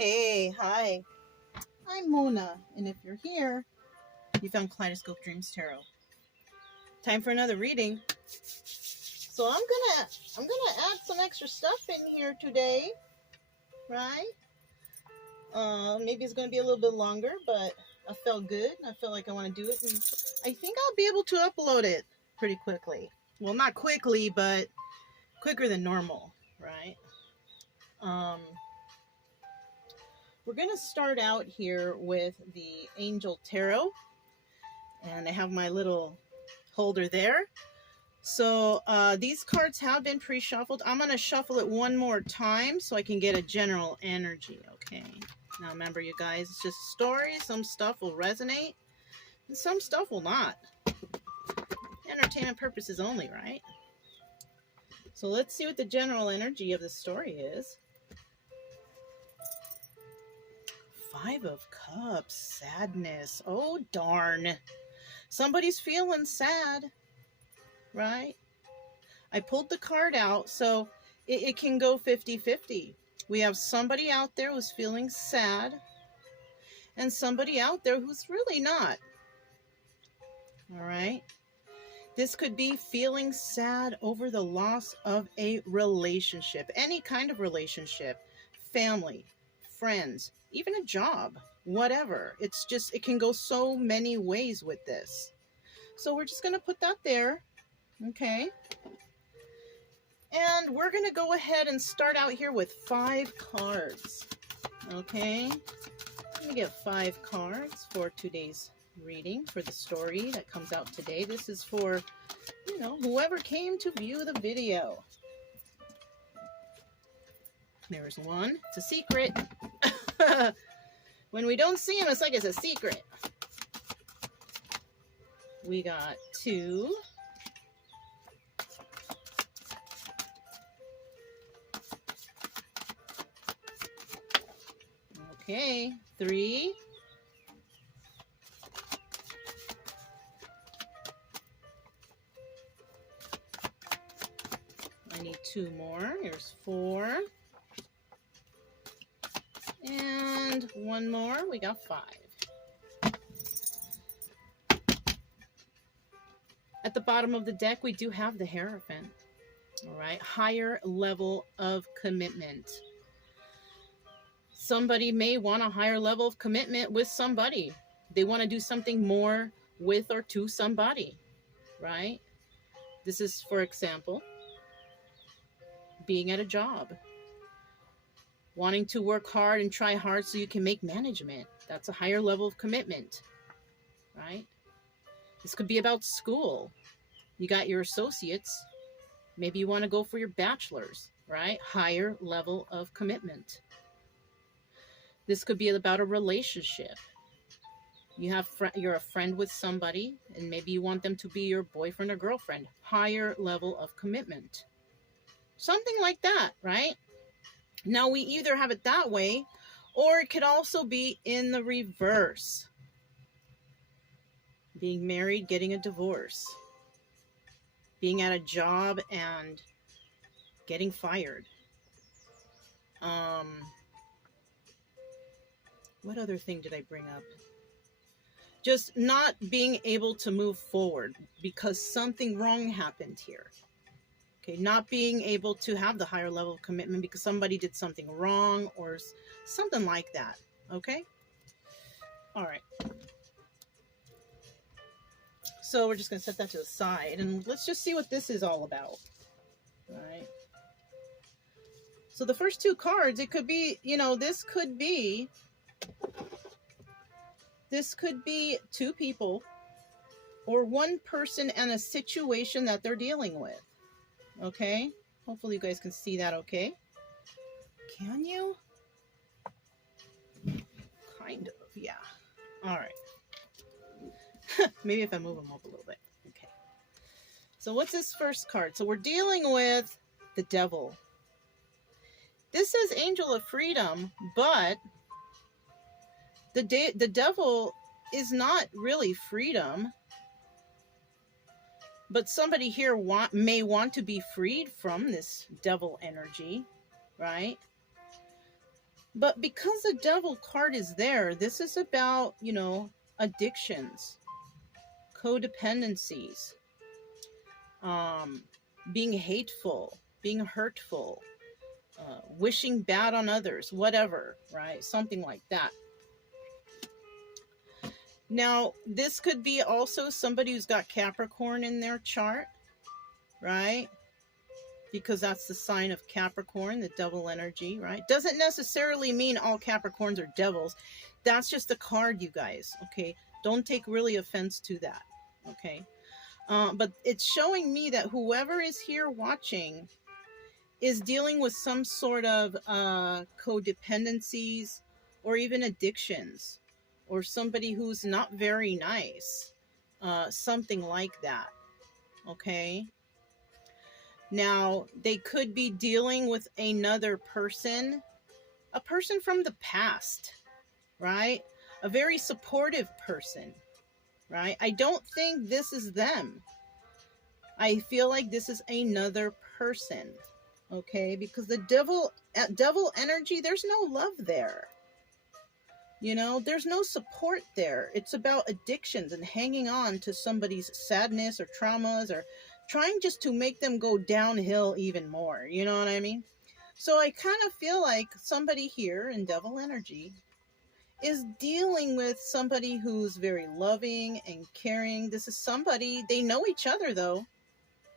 Hey, hi. I'm Mona, and if you're here, you found Kaleidoscope Dreams Tarot. Time for another reading. So I'm gonna add some extra stuff in here today, right? Maybe it's gonna be a little bit longer, but I felt good. I feel like I want to do it, and I think I'll be able to upload it pretty quickly. Well, not quickly, but quicker than normal, right? We're going to start out here with the Angel Tarot, and I have my little holder there. So these cards have been pre-shuffled. I'm going to shuffle it one more time so I can get a general energy, okay? Now remember, you guys, it's just a story. Some stuff will resonate, and some stuff will not. Entertainment purposes only, right? So let's see what the general energy of the story is. Five of Cups, sadness. Oh, darn. Somebody's feeling sad, right? I pulled the card out, so it can go 50-50. We have somebody out there who's feeling sad, and somebody out there who's really not. All right? This could be feeling sad over the loss of a relationship, any kind of relationship, family, friends, even a job, whatever. It's just, it can go so many ways with this. So we're just going to put that there. Okay. And we're going to go ahead and start out here with 5 cards. Okay. Let me get 5 cards for today's reading, for the story that comes out today. This is for, you know, whoever came to view the video. There's one. It's a secret. When we don't see him, it's like it's a secret. We got 2. Okay, 3. I need 2 more. Here's 4. And 1 more. We got 5. At the bottom of the deck, we do have the Hierophant. All right. Higher level of commitment. Somebody may want a higher level of commitment with somebody. They want to do something more with or to somebody. Right? This is, for example, being at a job. Wanting to work hard and try hard so you can make management. That's a higher level of commitment, right? This could be about school. You got your associates. Maybe you want to go for your bachelor's, right? Higher level of commitment. This could be about a relationship. You're a friend with somebody, and maybe you want them to be your boyfriend or girlfriend. Higher level of commitment. Something like that, right? Now, we either have it that way, or it could also be in the reverse. Being married, getting a divorce. Being at a job and getting fired. What other thing did I bring up? Just not being able to move forward because something wrong happened here. Okay, not being able to have the higher level of commitment because somebody did something wrong or something like that. Okay? All right. So we're just going to set that to the side and let's just see what this is all about. All right. So the first 2 cards, it could be, you know, this could be 2 people or 1 person and a situation that they're dealing with. Okay, hopefully you guys can see that okay. Can you? Kind of, yeah. All right. Maybe if I move them up a little bit. Okay. So what's this first card? So we're dealing with the Devil. This says Angel of Freedom, but the Devil is not really freedom. But somebody here may want to be freed from this devil energy, right? But because the devil card is there, this is about, addictions, codependencies, um, being hateful, being hurtful, wishing bad on others, whatever, right? Something like that. Now, this could be also somebody who's got Capricorn in their chart, right? Because that's the sign of Capricorn, the devil energy, right? Doesn't necessarily mean all Capricorns are devils. That's just a card, you guys, okay? Don't take really offense to that, okay? But it's showing me that whoever is here watching is dealing with some sort of codependencies or even addictions, or somebody who's not very nice, something like that, okay? Now, they could be dealing with another person, a person from the past, right? A very supportive person, right? I don't think this is them. I feel like this is another person, okay? Because the devil energy, there's no love there. There's no support there. It's about addictions and hanging on to somebody's sadness or traumas, or trying just to make them go downhill even more. You know what I mean? So I kind of feel like somebody here in devil energy is dealing with somebody who's very loving and caring. This is somebody, they know each other though.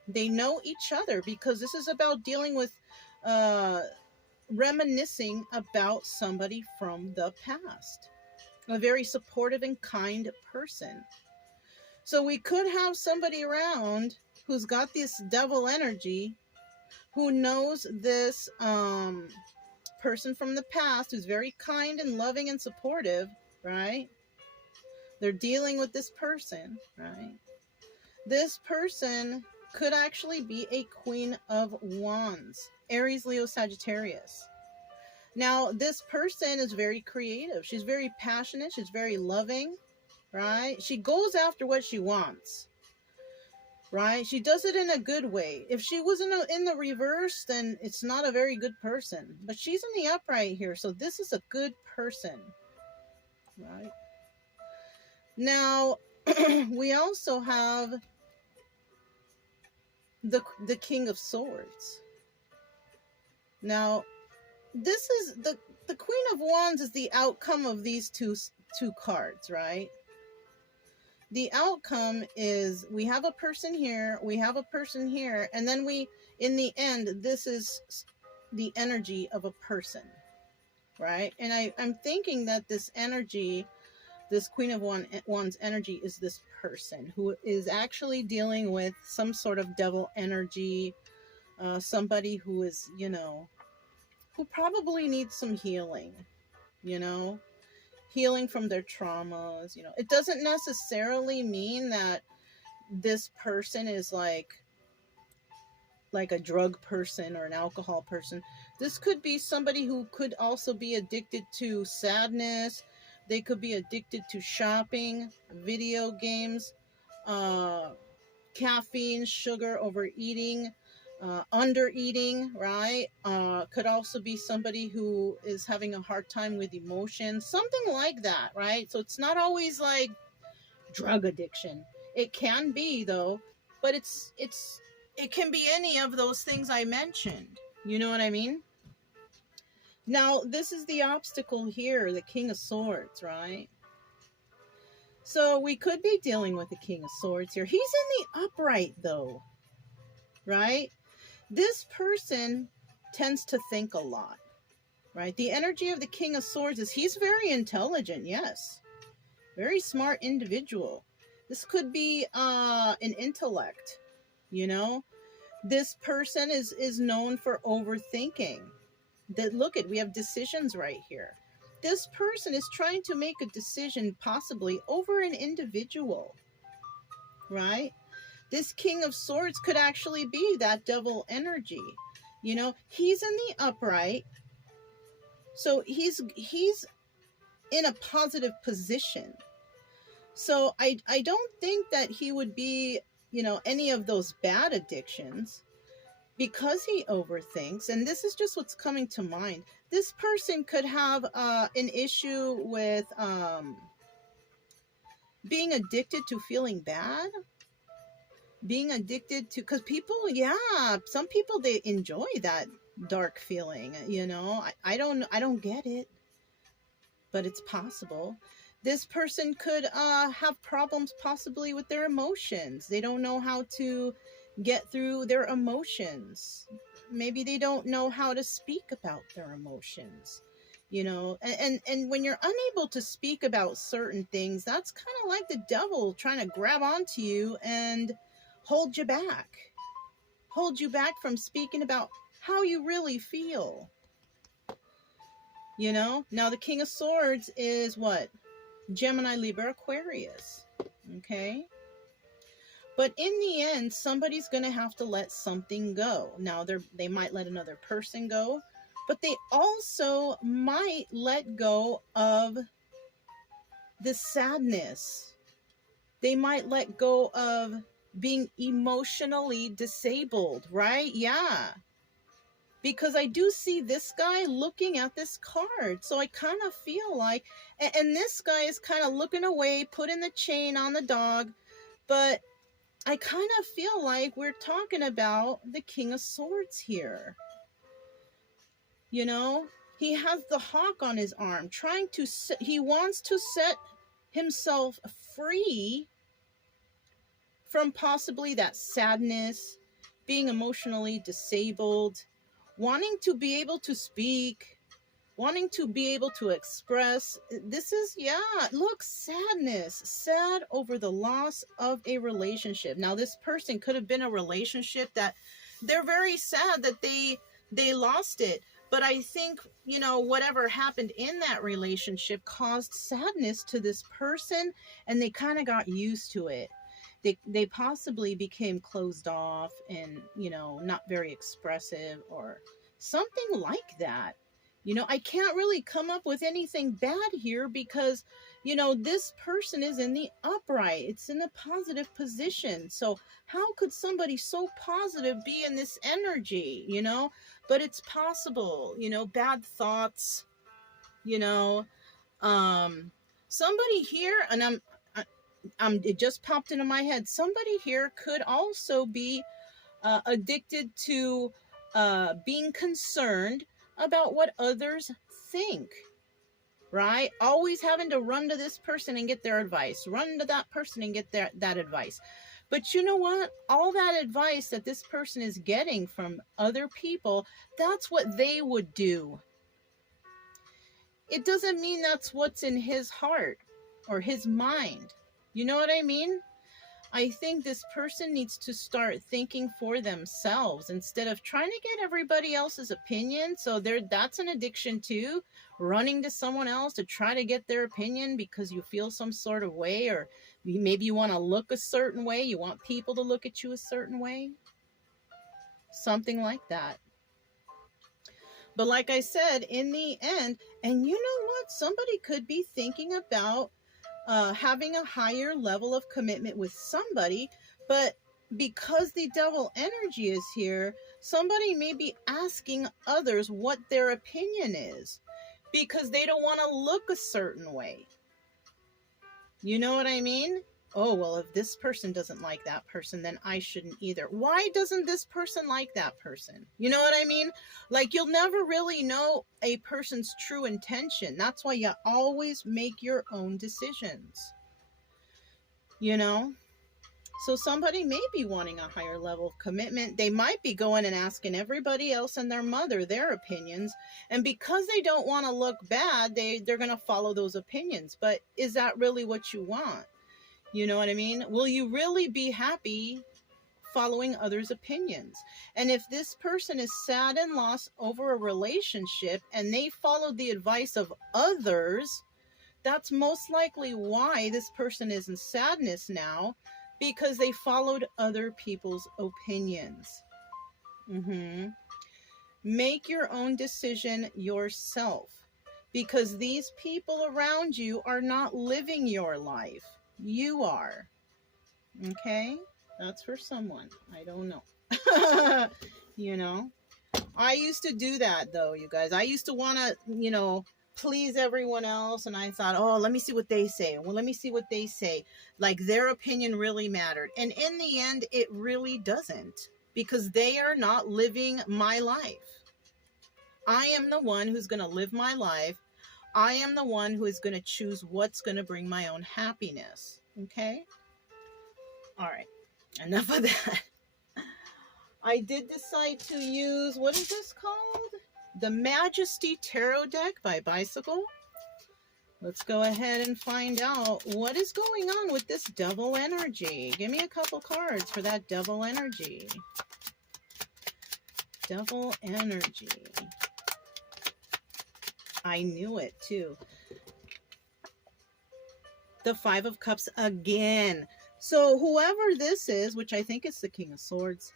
They know each other, because this is about dealing with reminiscing about somebody from the past, a very supportive and kind person. So we could have somebody around who's got this devil energy, who knows this person from the past, who's very kind and loving and supportive, right? They're dealing with this person, right? This person could actually be a Queen of Wands, Aries, Leo, Sagittarius. Now, this person is very creative. She's very passionate. She's very loving, right? She goes after what she wants, right? She does it in a good way. If she was in the reverse, then it's not a very good person. But she's in the upright here, so this is a good person, right? Now, we also have the King of Swords. Now, this is the Queen of Wands is the outcome of these two cards, right? The outcome is we have a person here, we have a person here, and then in the end, this is the energy of a person, right? And I'm thinking that this energy, this Queen of Wands energy, is this person who is actually dealing with some sort of devil energy, somebody who is, who probably needs some healing, healing from their traumas. It doesn't necessarily mean that this person is like a drug person or an alcohol person. This could be somebody who could also be addicted to sadness. They could be addicted to shopping, video games, caffeine, sugar, overeating, undereating, right? Could also be somebody who is having a hard time with emotions, something like that, right? So it's not always like drug addiction. It can be though, but it can be any of those things I mentioned. You know what I mean? Now, this is the obstacle here, the King of Swords, right? So we could be dealing with the King of Swords here. He's in the upright though, right? This person tends to think a lot, right? The energy of the King of Swords is he's very intelligent, yes. Very smart individual. This could be an intellect, This person is known for overthinking. We have decisions right here. This person is trying to make a decision possibly over an individual, right? This King of Swords could actually be that devil energy. He's in the upright. So he's in a positive position. So I don't think that he would be, any of those bad addictions. because he overthinks, and this is just what's coming to mind, this person could have an issue with being addicted to feeling bad, being addicted to, because people, yeah, some people, they enjoy that dark feeling, you know. I don't get it, but it's possible. This person could have problems possibly with their emotions. They don't know how to get through their emotions. Maybe they don't know how to speak about their emotions. You know, and when you're unable to speak about certain things, that's kind of like the devil trying to grab onto you and hold you back from speaking about how you really feel. You know, now the King of Swords is what? Gemini, Libra, Aquarius. Okay. But in the end, somebody's going to have to let something go. Now, they might let another person go, but they also might let go of the sadness. They might let go of being emotionally disabled, right? Yeah. Because I do see this guy looking at this card. So I kind of feel like, and this guy is kind of looking away, putting the chain on the dog. But I kind of feel like we're talking about the King of Swords here. You know, he has the hawk on his arm, he wants to set himself free from possibly that sadness, being emotionally disabled, wanting to be able to speak, wanting to be able to express. This is, yeah, look, sadness, sad over the loss of a relationship. Now, this person could have been a relationship that they're very sad that they lost it. But I think, you know, whatever happened in that relationship caused sadness to this person, and they kind of got used to it. They possibly became closed off and, you know, not very expressive or something like that. You know, I can't really come up with anything bad here because, you know, this person is in the upright. It's in a positive position. So how could somebody so positive be in this energy, you know? But it's possible, you know, bad thoughts, you know. Somebody here, and it just popped into my head. Somebody here could also be addicted to being concerned about what others think, right? Always having to run to this person and get their advice, run to that person and get that advice. But you know what? All that advice that this person is getting from other people, that's what they would do. It doesn't mean that's what's in his heart or his mind. You know what I mean? I think this person needs to start thinking for themselves instead of trying to get everybody else's opinion. So that's an addiction too, running to someone else to try to get their opinion because you feel some sort of way, or maybe you want to look a certain way. You want people to look at you a certain way. Something like that. But like I said, in the end, and you know what? Somebody could be thinking about having a higher level of commitment with somebody, but because the devil energy is here, somebody may be asking others what their opinion is because they don't want to look a certain way. You know what I mean? Oh, well, if this person doesn't like that person, then I shouldn't either. Why doesn't this person like that person? You know what I mean? Like, you'll never really know a person's true intention. That's why you always make your own decisions. You know? So somebody may be wanting a higher level of commitment. They might be going and asking everybody else and their mother their opinions. And because they don't want to look bad, they're going to follow those opinions. But is that really what you want? You know what I mean? Will you really be happy following others' opinions? And if this person is sad and lost over a relationship and they followed the advice of others, that's most likely why this person is in sadness now, because they followed other people's opinions. Make your own decision yourself, because these people around you are not living your life. You are. Okay? That's for someone. I don't know. you know. I used to do that though, you guys. I used to want to, please everyone else. And I thought, oh, let me see what they say. Well, let me see what they say. Like their opinion really mattered. And in the end, it really doesn't, because they are not living my life. I am the one who's going to live my life. I am the one who is going to choose what's going to bring my own happiness. Okay? All right. Enough of that. I did decide to use, what is this called? The Majesty Tarot Deck by Bicycle. Let's go ahead and find out what is going on with this devil energy. Give me a couple cards for that devil energy. Devil energy. I knew it too. The Five of Cups again. So whoever this is, which I think is the King of Swords,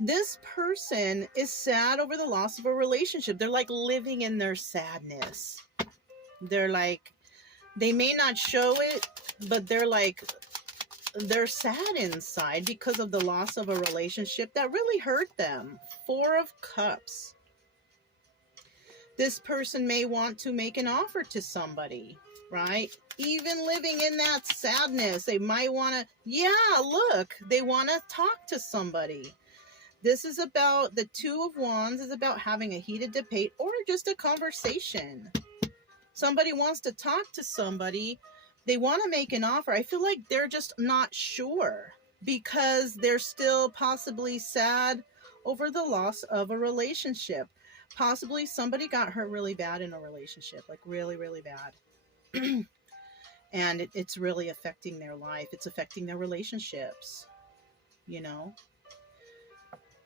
this person is sad over the loss of a relationship. They're like living in their sadness. They're like, they may not show it, but they're sad inside because of the loss of a relationship that really hurt them. Four of Cups. This person may want to make an offer to somebody, right? Even living in that sadness, they might want to, they want to talk to somebody. This is about, the Two of Wands is about having a heated debate or just a conversation. Somebody wants to talk to somebody. They want to make an offer. I feel like they're just not sure because they're still possibly sad over the loss of a relationship. Possibly somebody got hurt really bad in a relationship, like really, really bad. And it's really affecting their life. It's affecting their relationships,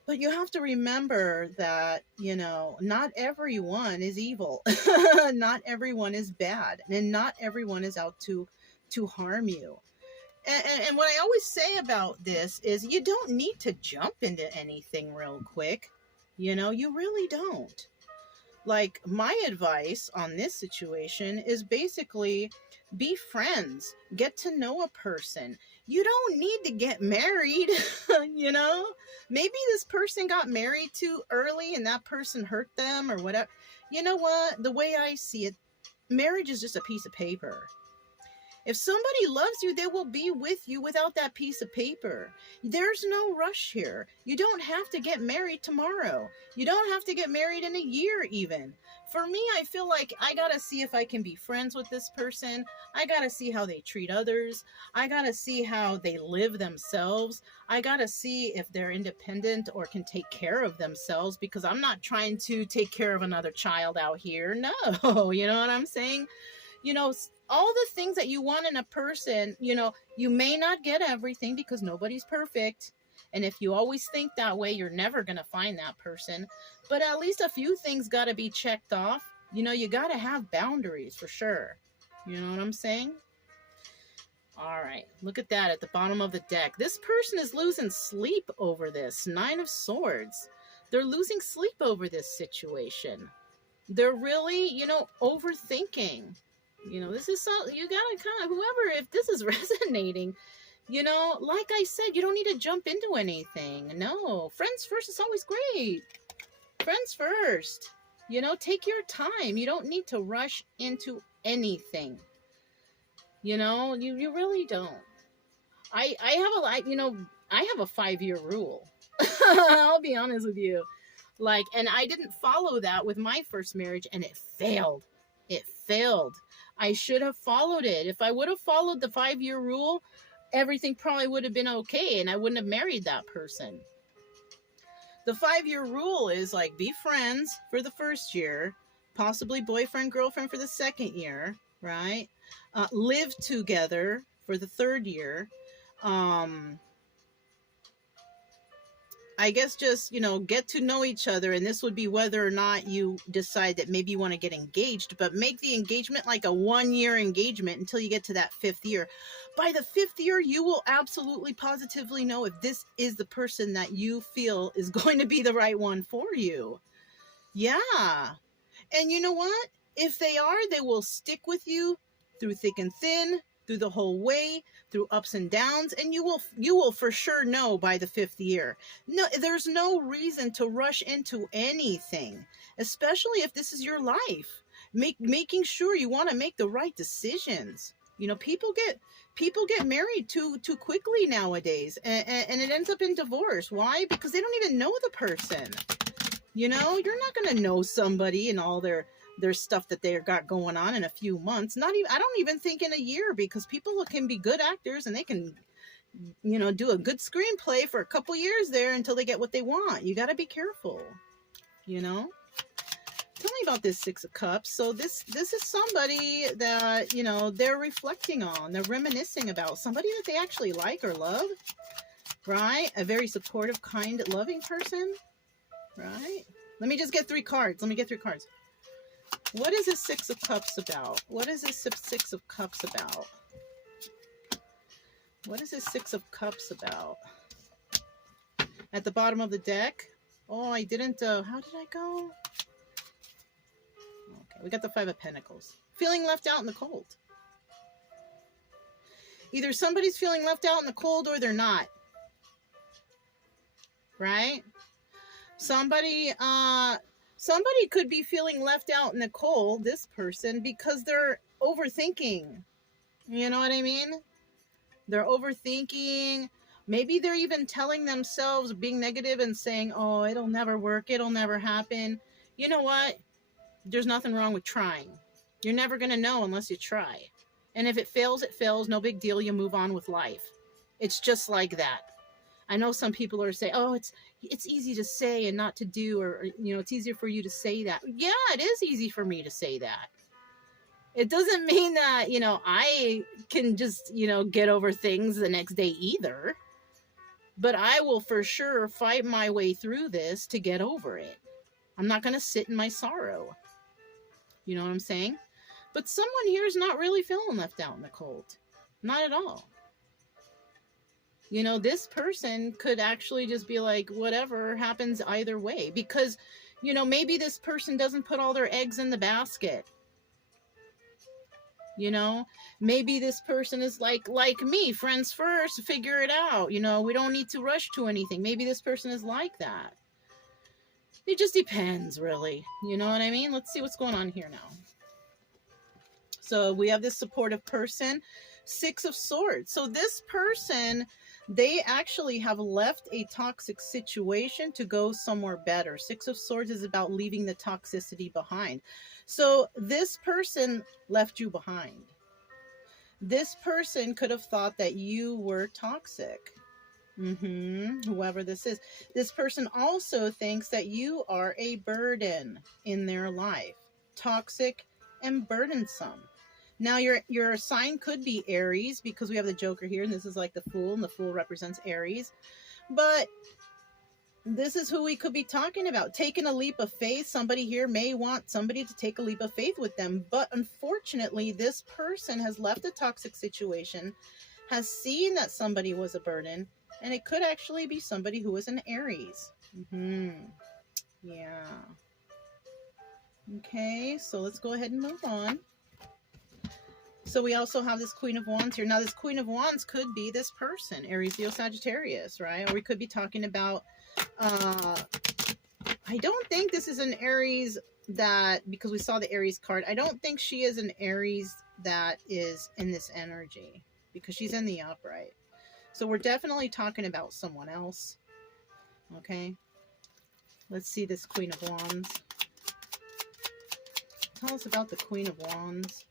But you have to remember that, not everyone is evil. Not everyone is bad. And not everyone is out to harm you. And what I always say about this is you don't need to jump into anything real quick. You really don't. Like, my advice on this situation is basically be friends. Get to know a person. You don't need to get married, Maybe this person got married too early and that person hurt them or whatever. You know what? The way I see it, marriage is just a piece of paper. If somebody loves you, they will be with you without that piece of paper. There's no rush here. You don't have to get married tomorrow. You don't have to get married in a year even. For me, I feel like I gotta see if I can be friends with this person. I gotta see how they treat others. I gotta see how they live themselves. I gotta see if they're independent or can take care of themselves, because I'm not trying to take care of another child out here. No, you know what I'm saying? All the things that you want in a person, you may not get everything because nobody's perfect. And if you always think that way, you're never going to find that person. But at least a few things got to be checked off. You got to have boundaries for sure. You know what I'm saying? All right. Look at that at the bottom of the deck. This person is losing sleep over this. Nine of Swords. They're losing sleep over this situation. They're really, overthinking. This is so, you gotta kind of, whoever, if this is resonating, like I said, you don't need to jump into anything. No, friends first is always great. Friends first, take your time. You don't need to rush into anything. You really don't. I have a 5-year rule. I'll be honest with you. And I didn't follow that with my first marriage, and it failed. It failed. I should have followed it. If I would have followed the 5-year rule, everything probably would have been okay, and I wouldn't have married that person. The 5-year rule is be friends for the first year, possibly boyfriend, girlfriend for the second year, right? Live together for the third year. I guess just, get to know each other. And this would be whether or not you decide that maybe you want to get engaged, but make the engagement like a 1-year engagement until you get to that 5th year. By the 5th year, you will absolutely positively know if this is the person that you feel is going to be the right one for you. Yeah. And you know what? If they are, they will stick with you through thick and thin, through the whole way, through ups and downs, and you will for sure know by the 5th year. No, there's no reason to rush into anything, especially if this is your life. Making sure you want to make the right decisions. You know, people get married too quickly nowadays, and it ends up in divorce. Why? Because they don't even know the person. You know, you're not going to know somebody and all their stuff that they got going on in a few months. Not even, I don't even think in a year, because people can be good actors and they can, you know, do a good screenplay for a couple years there until they get what they want. You got to be careful, you know. Tell me about this 6 of Cups. So this is somebody that, you know, they're reflecting on, they're reminiscing about somebody that they actually like or love, right? A very supportive, kind, loving person, right? Let me just get 3 cards. Let me get 3 cards. What is this 6 of Cups about? What is this 6 of Cups about? What is this 6 of Cups about? At the bottom of the deck. Oh, I didn't, how did I go? Okay, we got the 5 of Pentacles. Feeling left out in the cold. Either somebody's feeling left out in the cold or they're not. Right? Somebody could be feeling left out in the cold, this person, because they're overthinking. You know what I mean? They're overthinking. Maybe they're even telling themselves, being negative and saying, oh, it'll never work. It'll never happen. You know what? There's nothing wrong with trying. You're never going to know unless you try. And if it fails, it fails. No big deal. You move on with life. It's just like that. I know some people are saying, oh, it's easy to say and not to do, or, you know, it's easier for you to say that. Yeah, it is easy for me to say that. It doesn't mean that, you know, I can just, you know, get over things the next day either. But I will for sure fight my way through this to get over it. I'm not going to sit in my sorrow. You know what I'm saying? But someone here is not really feeling left out in the cold. Not at all. You know, this person could actually just be like, whatever happens either way. Because, you know, maybe this person doesn't put all their eggs in the basket. You know, maybe this person is like me, friends first, figure it out. You know, we don't need to rush to anything. Maybe this person is like that. It just depends, really. You know what I mean? Let's see what's going on here now. So we have this supportive person, 6 of Swords. So this person, they actually have left a toxic situation to go somewhere better. 6 of Swords is about leaving the toxicity behind. So this person left you behind. This person could have thought that you were toxic. Whoever this is. This person also thinks that you are a burden in their life. Toxic and burdensome. Now, your sign could be Aries, because we have the Joker here, and this is like the Fool, and the Fool represents Aries. But this is who we could be talking about. Taking a leap of faith. Somebody here may want somebody to take a leap of faith with them. But unfortunately, this person has left a toxic situation, has seen that somebody was a burden, and it could actually be somebody who is an Aries. Yeah. Okay, so let's go ahead and move on. So we also have this Queen of Wands here. Now, this Queen of Wands could be this person, Aries, Leo, Sagittarius, right? Or we could be talking about, I don't think this is an Aries that, because we saw the Aries card, I don't think she is an Aries that is in this energy, because she's in the upright. So we're definitely talking about someone else. Okay. Let's see this Queen of Wands. Tell us about the Queen of Wands.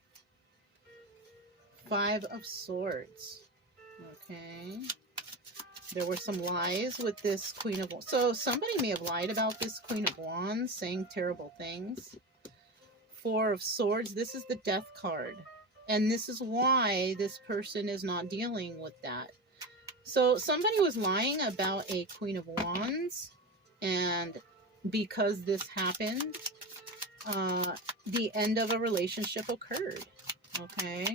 5 of Swords. Okay. There were some lies with this Queen of Wands. So somebody may have lied about this Queen of Wands, saying terrible things. 4 of Swords. This is the Death card. And this is why this person is not dealing with that. So somebody was lying about a Queen of Wands. And because this happened, the end of a relationship occurred. Okay.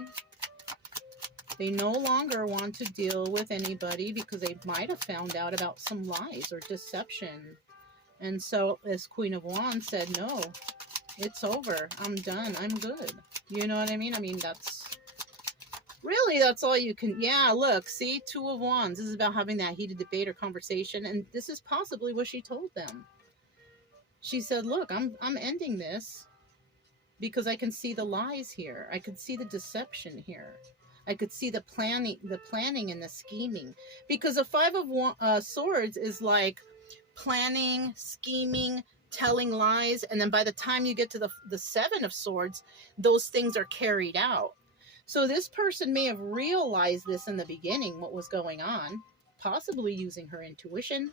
They no longer want to deal with anybody because they might have found out about some lies or deception. And so this Queen of Wands said, no, it's over. I'm done. I'm good. You know what I mean? I mean, that's Really, that's all you can. Yeah, look, see, Two of Wands. This is about having that heated debate or conversation, and this is possibly what she told them. She said, "Look, I'm ending this because I can see the lies here. I could see the deception here. I could see the planning and the scheming. Because a Swords is like planning, scheming, telling lies, and then by the time you get to the Seven of Swords, those things are carried out. So this person may have realized this in the beginning, what was going on, possibly using her intuition,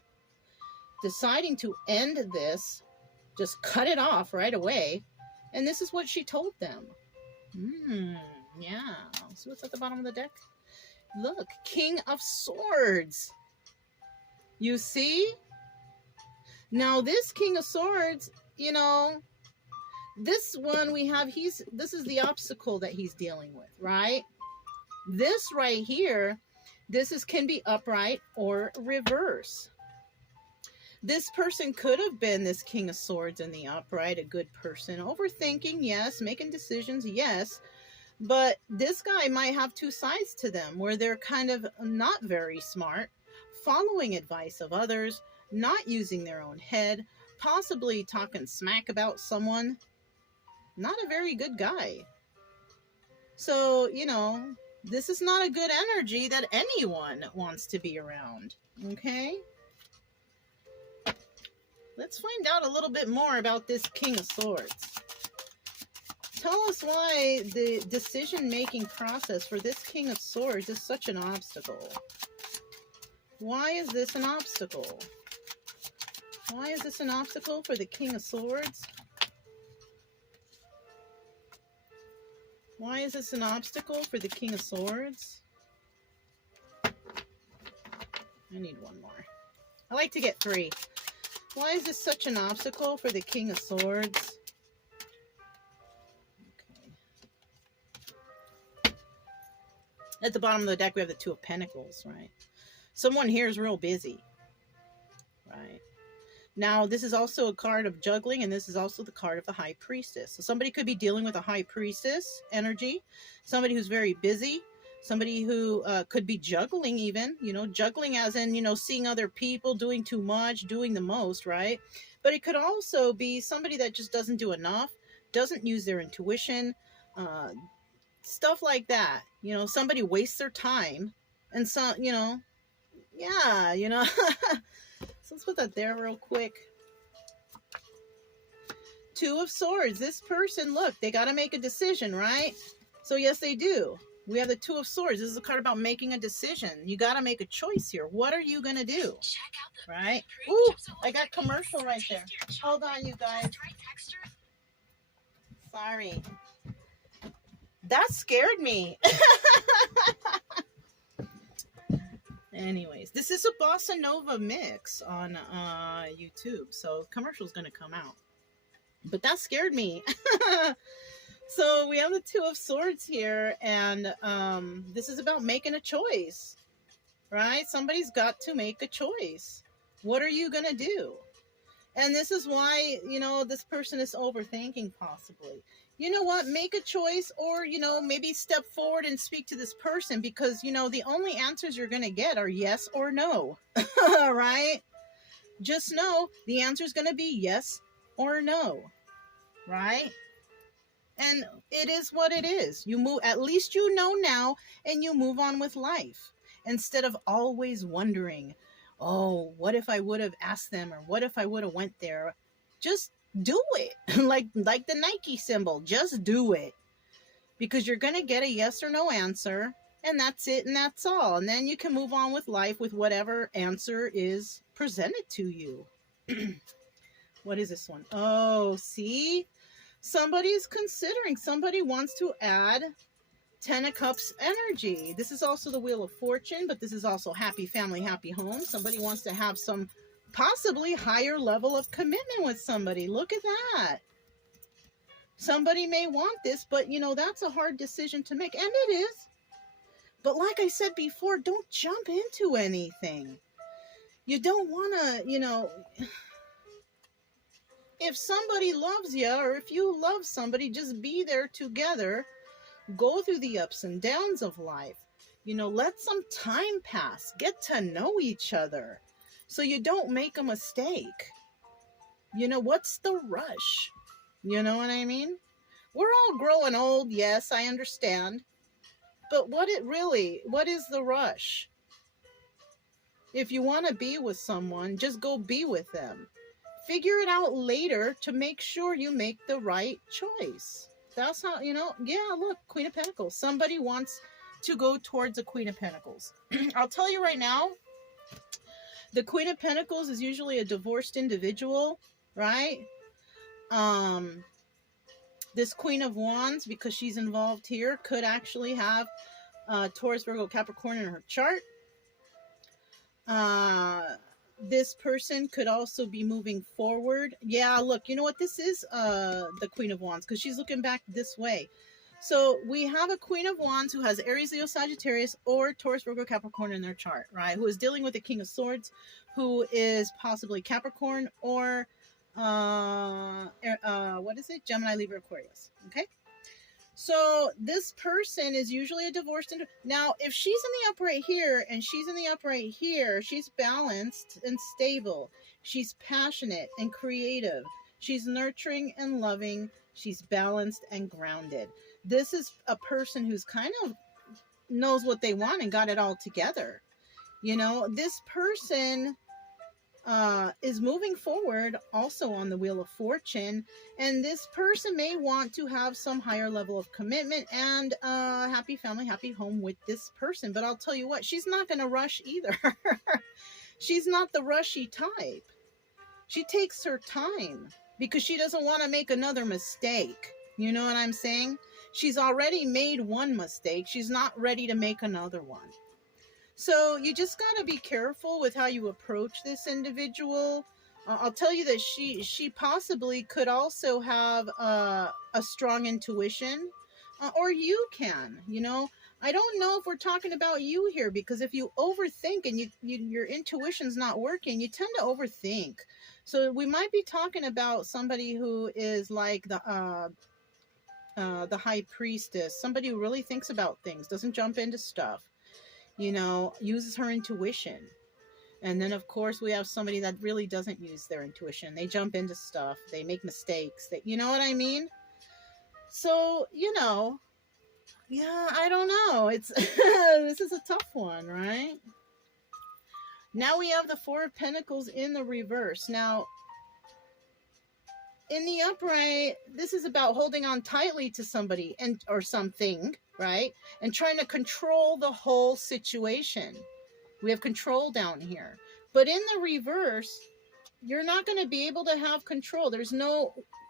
deciding to end this, just cut it off right away. And this is what she told them. Yeah. So what's at the bottom of the deck? Look, King of Swords. You see? Now this King of Swords, you know, this one we have, this is the obstacle that he's dealing with, right? This right here, can be upright or reverse. This person could have been this King of Swords in the upright, a good person. Overthinking, yes. Making decisions, yes. But this guy might have two sides to them, where they're kind of not very smart, following advice of others, not using their own head, possibly talking smack about someone. Not a very good guy. So, you know, this is not a good energy that anyone wants to be around. Okay? Let's find out a little bit more about this King of Swords. Tell us why the decision-making process for this King of Swords is such an obstacle. Why is this an obstacle? Why is this an obstacle for the King of Swords? Why is this an obstacle for the King of Swords? I need one more. I like to get 3. Why is this such an obstacle for the King of Swords? Okay. At the bottom of the deck, we have the Two of Pentacles, right? Someone here is real busy, right? Now, this is also a card of juggling, and this is also the card of the High Priestess. So somebody could be dealing with a High Priestess energy, somebody who's very busy, somebody who could be juggling even, you know, juggling as in, you know, seeing other people, doing too much, doing the most, right? But it could also be somebody that just doesn't do enough, doesn't use their intuition, stuff like that. You know, somebody wastes their time, and so, you know, yeah, you know. So let's put that there real quick. Two of Swords. This person, look, they got to make a decision, right? So yes, they do. We have the Two of Swords. This is a card about making a decision. You got to make a choice here. What are you going to do? Right? Ooh, I got commercial right there. Hold on, you guys. Sorry. That scared me. Anyways, this is a bossa nova mix on YouTube, so commercial's going to come out. But that scared me. So we have the Two of Swords here, and this is about making a choice, right? Somebody's got to make a choice. What are you going to do? And this is why, you know, this person is overthinking possibly. You know what? Make a choice, or, you know, maybe step forward and speak to this person, because, you know, the only answers you're going to get are yes or no, right? Just know the answer is going to be yes or no, right? And it is what it is. You move, at least you know now, and you move on with life instead of always wondering, oh, what if I would have asked them, or what if I would have went there? Just do it. like the Nike symbol, just do it, because you're going to get a yes or no answer, and that's it, and that's all. And then you can move on with life with whatever answer is presented to you. What is this one? Oh, see? Somebody's considering, somebody wants to add 10 of Cups energy. This is also the Wheel of Fortune, but this is also happy family, happy home. Somebody wants to have some possibly higher level of commitment with somebody. Look at that. Somebody may want this, but, you know, that's a hard decision to make, and it is. But like I said before, don't jump into anything. You don't want to, you know, if somebody loves you, or if you love somebody, just be there together. go through the ups and downs of life. You know, let some time pass. Get to know each other so you don't make a mistake. You know, what's the rush? You know what I mean? We're all growing old, yes, I understand. But what is the rush? If you want to be with someone, just go be with them. Figure it out later to make sure you make the right choice. That's how, you know, yeah, look, Queen of Pentacles. Somebody wants to go towards the Queen of Pentacles. I'll tell you right now, the Queen of Pentacles is usually a divorced individual, right? This Queen of Wands, because she's involved here, could actually have Taurus, Virgo, Capricorn in her chart. This person could also be moving forward. Yeah, look, you know what? This is the Queen of Wands, because she's looking back this way. So we have a Queen of Wands who has Aries, Leo, Sagittarius, or Taurus, Virgo, Capricorn in their chart, right? Who is dealing with the King of Swords, who is possibly Capricorn or what is it? Gemini, Libra, Aquarius. Okay. So this person is usually a divorced. Now, if she's in the upright here and she's in the upright here, she's balanced and stable. She's passionate and creative. She's nurturing and loving. She's balanced and grounded. This is a person who's kind of knows what they want and got it all together. You know, this person is moving forward also on the Wheel of Fortune, and this person may want to have some higher level of commitment and happy family, happy home with this person. But I'll tell you what, she's not going to rush either. She's not the rushy type. She takes her time because she doesn't want to make another mistake. You know what I'm saying? She's already made one mistake. She's not ready to make another one. So you just got to be careful with how you approach this individual. I'll tell you that she possibly could also have a strong intuition, or you can, you know. I don't know if we're talking about you here, because if you overthink and your intuition's not working, you tend to overthink. So we might be talking about somebody who is like the high priestess, somebody who really thinks about things, doesn't jump into stuff, you know, uses her intuition. And then of course we have somebody that really doesn't use their intuition. They jump into stuff, they make mistakes, you know what I mean? So, you know, yeah, I don't know. It's this is a tough one, right? Now we have the Four of Pentacles in the reverse. Now, in the upright, this is about holding on tightly to somebody or something, right? And trying to control the whole situation. We have control down here. But in the reverse, you're not going to be able to have control.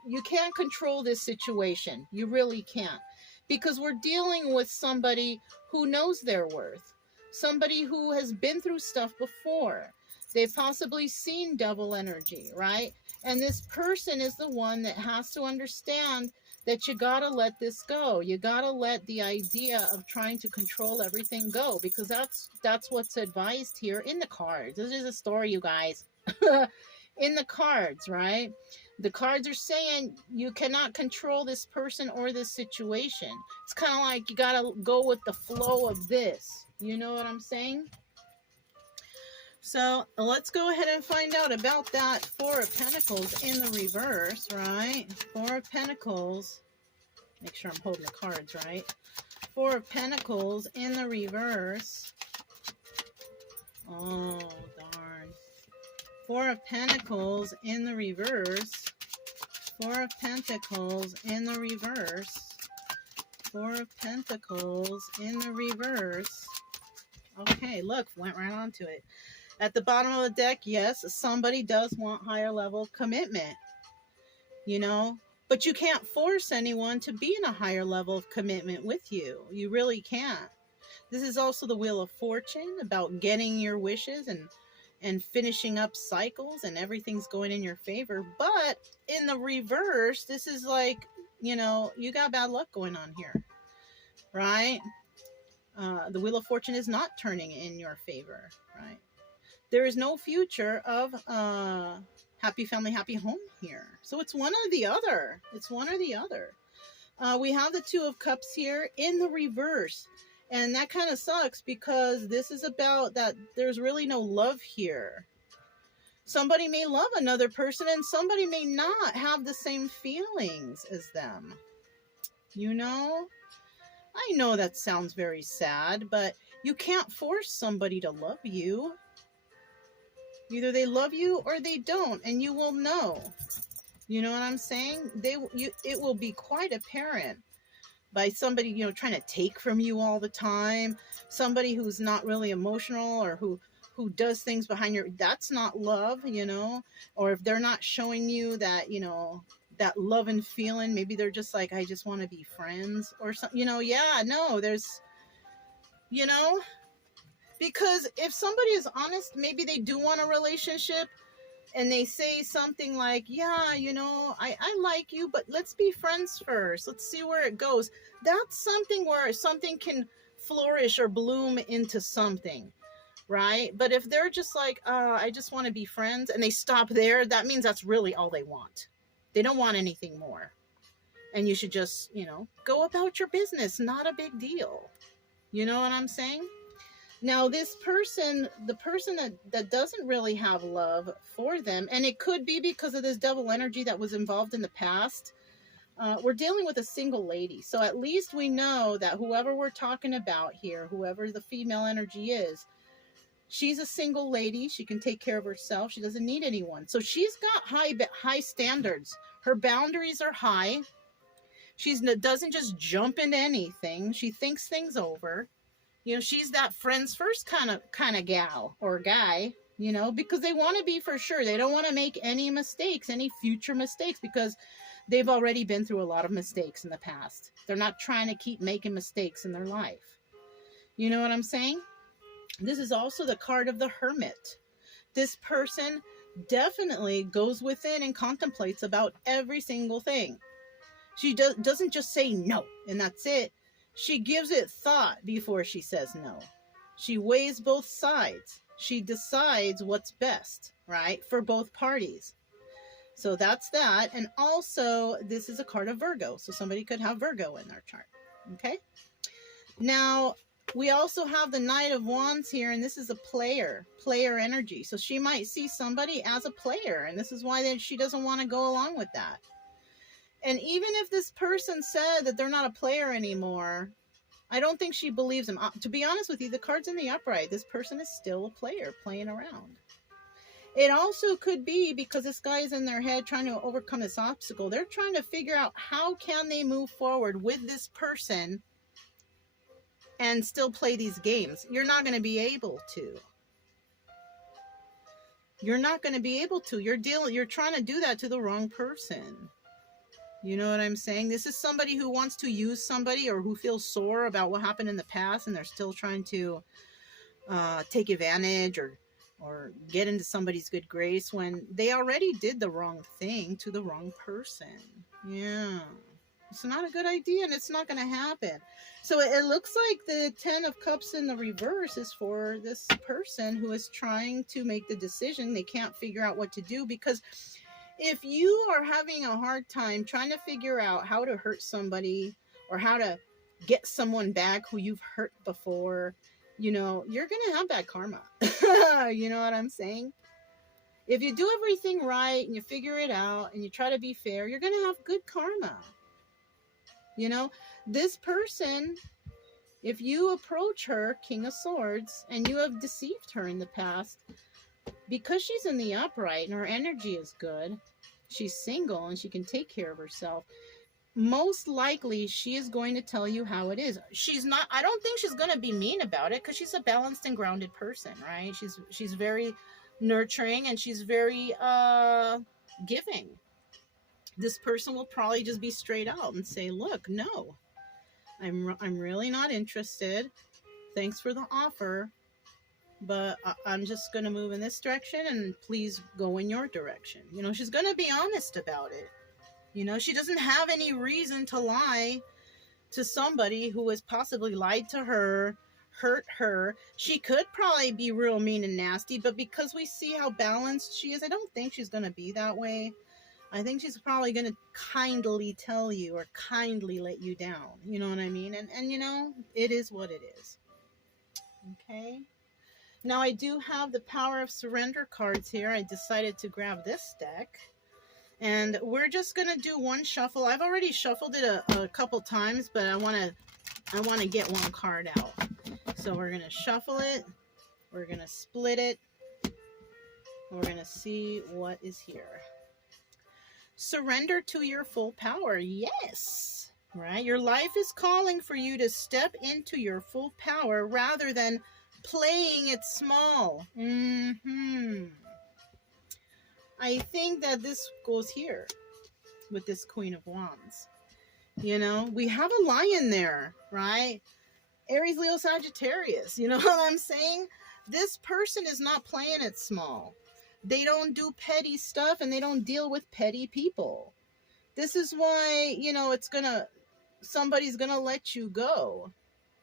You can't control this situation. You really can't. Because we're dealing with somebody who knows their worth. Somebody who has been through stuff before. They've possibly seen double energy, right? And this person is the one that has to understand that you gotta let this go. You gotta let the idea of trying to control everything go, because that's what's advised here in the cards. This is a story, you guys. In the cards, right? The cards are saying you cannot control this person or this situation. It's kind of like you gotta go with the flow of this. You know what I'm saying? So let's go ahead and find out about that Four of Pentacles in the reverse, right? Four of Pentacles. Make sure I'm holding the cards right. Four of Pentacles in the reverse. Oh, darn. Four of Pentacles in the reverse. Four of Pentacles in the reverse. Four of Pentacles in the reverse. Okay, look, went right on to it. At the bottom of the deck, yes, somebody does want higher level commitment, you know, but you can't force anyone to be in a higher level of commitment with you. You really can't. This is also the Wheel of Fortune, about getting your wishes and finishing up cycles, and everything's going in your favor. But in the reverse, this is like, you know, you got bad luck going on here, right? The Wheel of Fortune is not turning in your favor, right? There is no future of happy family, happy home here. So it's one or the other. It's one or the other. We have the Two of Cups here in the reverse. And that kind of sucks because this is about that there's really no love here. Somebody may love another person and somebody may not have the same feelings as them. You know? I know that sounds very sad, but you can't force somebody to love you. Either they love you or they don't, and you will know. You know what I'm saying? It will be quite apparent by somebody, you know, trying to take from you all the time, somebody who's not really emotional or who does things behind your, that's not love, you know, or if they're not showing you that, you know, that love and feeling, maybe they're just like, I just want to be friends or something, you know. Yeah, no, there's, you know, because if somebody is honest, maybe they do want a relationship and they say something like, yeah, you know, I like you, but let's be friends first. Let's see where it goes. That's something where something can flourish or bloom into something, right? But if they're just like, I just want to be friends, and they stop there, that means that's really all they want. They don't want anything more. And you should just, you know, go about your business. Not a big deal. You know what I'm saying? Now, this person, the person that doesn't really have love for them, and it could be because of this devil energy that was involved in the past, we're dealing with a single lady. So at least we know that whoever we're talking about here, whoever the female energy is, she's a single lady. She can take care of herself. She doesn't need anyone. So she's got high standards. Her boundaries are high. She doesn't just jump into anything. She thinks things over. You know, she's that friends first kind of gal or guy, you know, because they want to be for sure. They don't want to make any mistakes, any future mistakes, because they've already been through a lot of mistakes in the past. They're not trying to keep making mistakes in their life. You know what I'm saying? This is also the card of the Hermit. This person definitely goes within and contemplates about every single thing. She doesn't just say no and that's it. She gives it thought before she says no. She weighs both sides. She decides what's best, right, for both parties. So that's that. And also, this is a card of Virgo. So somebody could have Virgo in their chart. Okay? Now, we also have the Knight of Wands here, and this is a player energy. So she might see somebody as a player, and this is why she doesn't want to go along with that. And even if this person said that they're not a player anymore, I don't think she believes them. To be honest with you, the card's in the upright. This person is still a player playing around. It also could be because this guy is in their head trying to overcome this obstacle. They're trying to figure out how can they move forward with this person and still play these games. You're not going to be able to. You're not going to be able to. You're trying to do that to the wrong person. You know what I'm saying? This is somebody who wants to use somebody or who feels sore about what happened in the past, and they're still trying to take advantage or get into somebody's good grace when they already did the wrong thing to the wrong person. Yeah. It's not a good idea, and it's not going to happen. So it looks like the 10 of Cups in the reverse is for this person who is trying to make the decision. They can't figure out what to do, because if you are having a hard time trying to figure out how to hurt somebody or how to get someone back who you've hurt before, you know, you're going to have bad karma. You know what I'm saying? If you do everything right and you figure it out and you try to be fair, you're going to have good karma. You know, this person, if you approach her, King of Swords, and you have deceived her in the past, because she's in the upright and her energy is good, she's single and she can take care of herself, most likely she is going to tell you how it is. I don't think she's going to be mean about it, because she's a balanced and grounded person, right? She's very nurturing and she's very giving. This person will probably just be straight out and say, look, no, I'm really not interested. Thanks for the offer, but I'm just going to move in this direction, and please go in your direction. You know, she's going to be honest about it. You know, she doesn't have any reason to lie to somebody who has possibly lied to her, hurt her. She could probably be real mean and nasty, but because we see how balanced she is, I don't think she's going to be that way. I think she's probably going to kindly tell you or kindly let you down. You know what I mean? And you know, it is what it is. Okay. Now I do have the Power of Surrender cards here. I decided to grab this deck. And we're just going to do one shuffle. I've already shuffled it a couple times, but I want to get one card out. So we're going to shuffle it. We're going to split it. We're going to see what is here. Surrender to your full power. Yes. Right? Your life is calling for you to step into your full power rather than playing it small. I think that this goes here with this Queen of Wands. You know, we have a lion there, right? Aries, Leo, Sagittarius. You know what I'm saying? This person is not playing it small. They don't do petty stuff and they don't deal with petty people. This is why, you know, somebody's gonna let you go,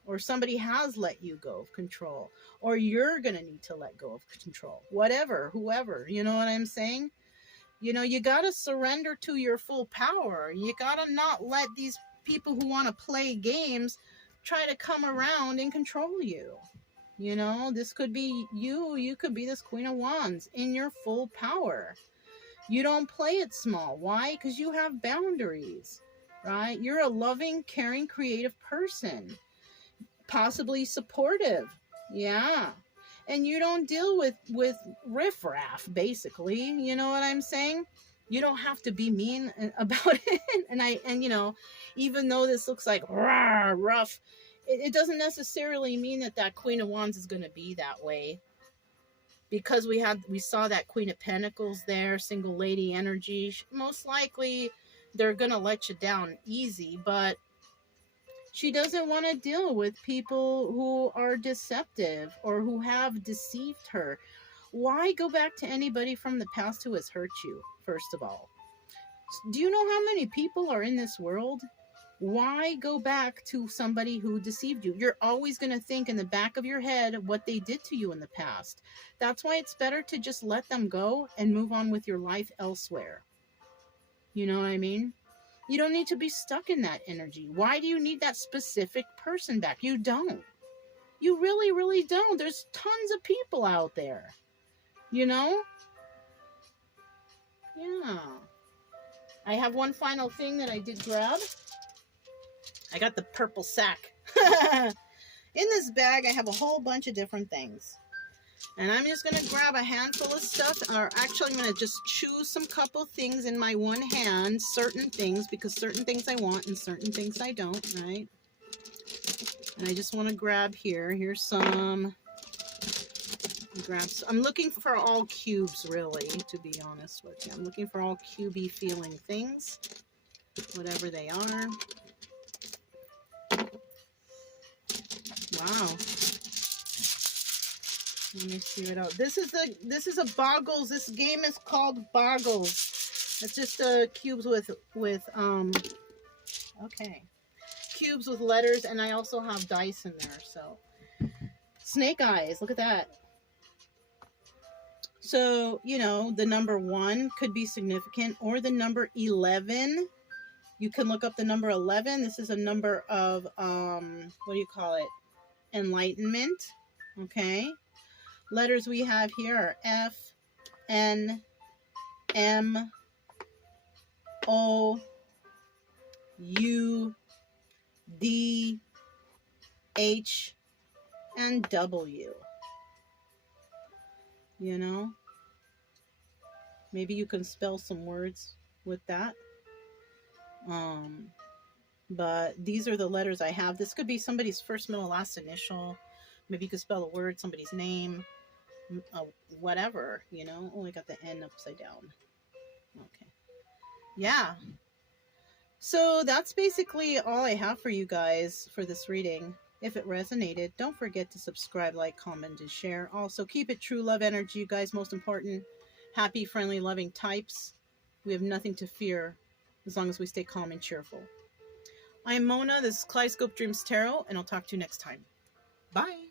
or somebody has let you go of control, or you're gonna need to let go of control. Whatever, whoever, you know what I'm saying? You know, you gotta surrender to your full power. You gotta not let these people who want to play games try to come around and control you. You know, this could be you. You could be this Queen of Wands in your full power. You don't play it small. Why? Because you have boundaries, right? You're a loving, caring, creative person. Possibly supportive. Yeah. And you don't deal with riffraff, basically. You know what I'm saying? You don't have to be mean about it. And you know, even though this looks like rough, it doesn't necessarily mean that Queen of Wands is going to be that way. Because we saw that Queen of Pentacles there, single lady energy. Most likely they're going to let you down easy, but she doesn't want to deal with people who are deceptive or who have deceived her. Why go back to anybody from the past who has hurt you, first of all? Do you know how many people are in this world? Why go back to somebody who deceived you? You're always going to think in the back of your head what they did to you in the past. That's why it's better to just let them go and move on with your life elsewhere. You know what I mean? You don't need to be stuck in that energy. Why do you need that specific person back? You don't. You really, really don't. There's tons of people out there. You know? Yeah. I have one final thing that I did grab. I got the purple sack. In this bag, I have a whole bunch of different things. And I'm just going to grab a handful of stuff. Or actually, I'm going to just choose some couple things in my one hand. Certain things, because certain things I want and certain things I don't, right? And I just want to grab here. Here's some. I'm looking for all cubes, really, to be honest with you. I'm looking for all cubey feeling things. Whatever they are. Wow. Let me see it out. This is a Boggles. This game is called Boggles. It's just cubes with okay. Cubes with letters, and I also have dice in there, so. Snake eyes, look at that. So, you know, the number 1 could be significant, or the number 11. You can look up the number 11. This is a number of, what do you call it? Enlightenment. Okay. Letters we have here are F, N, M, O, U, D, H, and W. You know? Maybe you can spell some words with that. But these are the letters I have. This could be somebody's first, middle, last initial. Maybe you could spell a word, somebody's name, whatever, you know. Oh, I got the N upside down. Okay. Yeah. So that's basically all I have for you guys for this reading. If it resonated, don't forget to subscribe, like, comment, and share. Also, keep it true love energy, you guys. Most important, happy, friendly, loving types. We have nothing to fear as long as we stay calm and cheerful. I'm Mona. This is Kaleidoscope Dreams Tarot, and I'll talk to you next time. Bye.